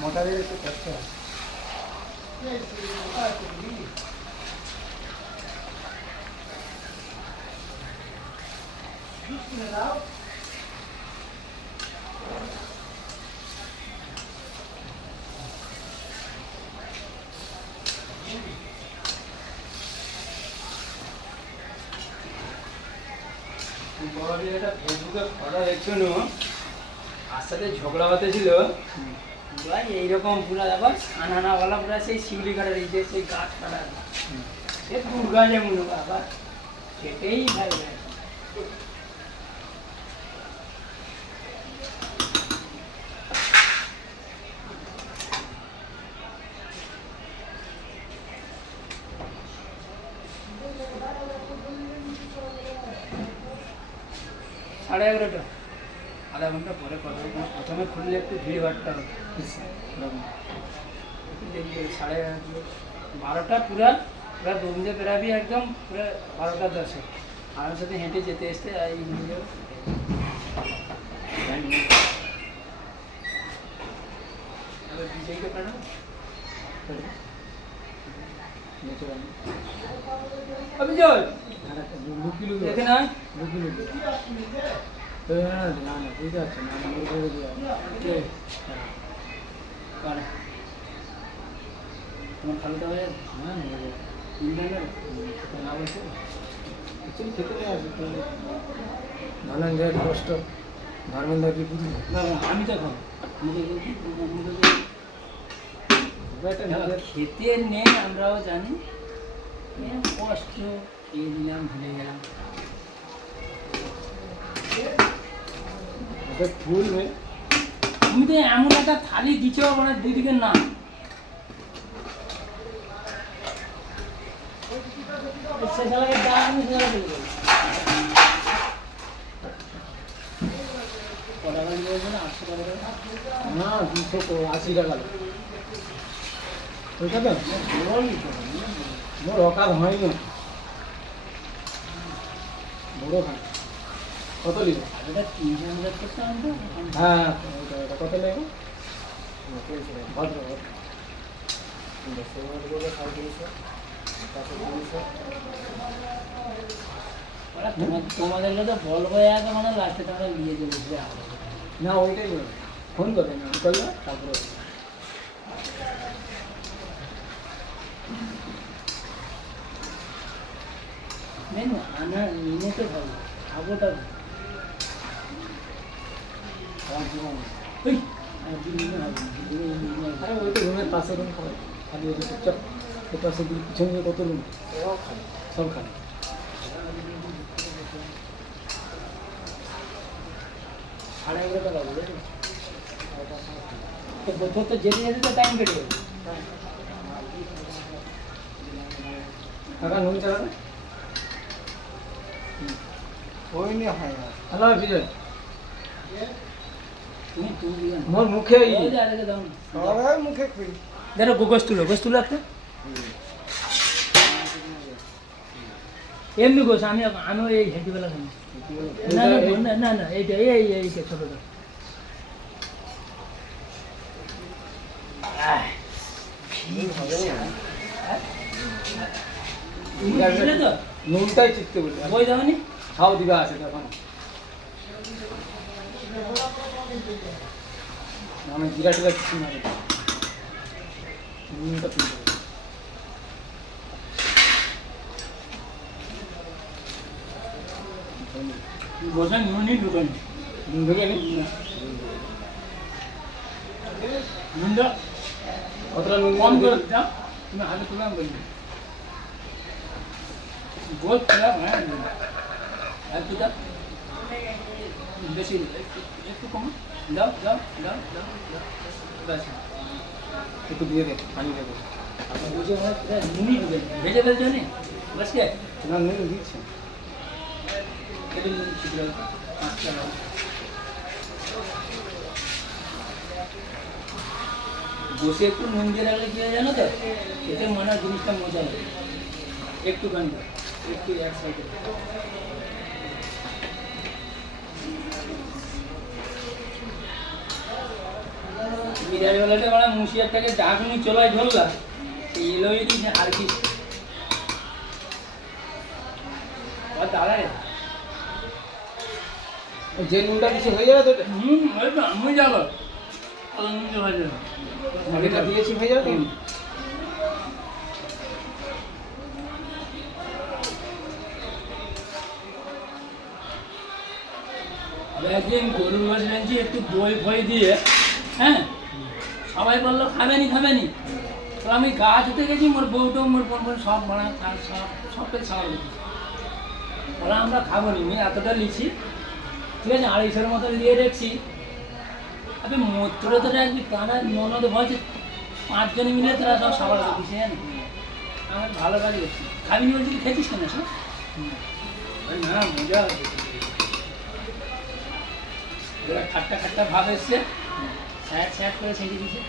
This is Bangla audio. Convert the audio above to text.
মোটাদের একটু কষ্ট হয়। একটা ফেসবুকে ফটো দেখছিল আর সাথে ঝগড়া হতে ছিল ভাই এইরকম পুরা আবার আনানাওয়ালা পুরা সেই শিউলি কাটার এই যে সেই গাছ কাটার সে দুর্গা যেমন আবার সেটাই ভাই সাড়ে 11টা আধা ঘন্টা পরে কথা প্রথমে খুললে একটু ভিড় ভাড়টা দেখবি 11:30 পুরা পুরা দমদে বেরাবি একদম পুরো 12:10 আমার সাথে হেঁটে যেতে আসতে এই বিজয়কে পাঠানো বিজয় দেখে না বুঝতে পারছি না তোমার খালি তো হয়ে না বলছে অ্যাকচুয়ালি খেতে নিয়ে আসবে ভালো কষ্ট ধর্মেন্দ্র কি বুঝি আমি তো এখন খেতে নেই আমরাও জানি কষ্ট খেয়ে নিলাম ভুলে গেলাম ফুল তুমি তো এমন একটা থালি দিচ্ছ মানে দুদিকে না না 280 টাকা ওইটা তো মোর অকাল হয়নি বড় খান কত লিখো হ্যাঁ কত লেগো ভদ্র তোমাদেরকে তো বলবো এক মানে লাস্টে তোমরা নিয়ে চলে আসবে না ওইটাই ফোন করে না করলে তারপরে আনা নিয়ে তো ভালো খাবোটা ওই তো রুমের পাশে রুম খাবে খালি ওই চুপচাপ ওই পাশে পিছনে কত রুম সব খাবে সাড়ে 11টা বাজে তো যেতে যেতে তো টাইম কেটে যাবে কাকা নুন চালাবে ওই নিয়ে হয় না হ্যালো বিজয় তুমি মোর মুখে সবাই মুখে খুই দেখো গোস তুলো একটা এমনি গোস আমি এই হেঁটিবেলা খাই না এইটা এইটা ছোটটা নুনটাই চিপতে বলবে বই যাবনি খাও দিবা আছে তখন আমি জিরা টিরা কিছু না নুনটা তুলতে গোসা নুনই ঢুকানি নুন ঢুকে নি নুনটা কতটা নুন কম করে দাও তুমি হাতে তুলে আমি বলবি গোল খারাপ হ্যাঁ আর তো দাও বেশি একটু কম দাও ব্যাস একটু দিয়ে দে পানি দেবো বুঝে নুনই ঢুকে ভেজে ফেলছো নি বাস কে না নুন দিচ্ছে কেটে নুন ছিদ্র আচ্ছা বসে একটু নুন দিয়ে রাখলে কি হয় জানো তো এতে মনে হয় জিনিসটা মজা হবে একটুখানি একটু এক সাইডে বিরিয়ানিওয়ালাটা বলা মুর্শিদাবাদটাকে ডাকুনি চলায় ধরলা সেই এলো যদি আর কি দাঁড়ায় যে নুনটা কিছু হয়ে যাবে তো এটা? ওই তো আমি যাবো যেটা দিয়েছি হয়ে যাবে তো? একদিন গরুর মাছ এনেছি একটু দই ফই দিয়ে, হ্যাঁ সবাই বললো খাবেনি খাবেনি, তো আমি গা ধুতে গেছি মোর বউটো মোর বোন সব বানা সব সবকে খাওয়া ওরা আমরা খাবো নি আমি এতটা লিছি, ঠিক আছে 250-এর মতো নিয়ে রেখছি। আপনি মূত্র তো রাখবি তারা ননদ বলছে 5 জনে মিলে তোরা সব সাবাল দিচ্ছে জানি আমার ভালো কাজ করছি খাবি নি বলছি খেয়েছিস কেন সব না মজা হচ্ছে ঠাট্টা ঠাট্টা ভাব এসছে স্যাট স্যাট করে ছেঁকে দিছে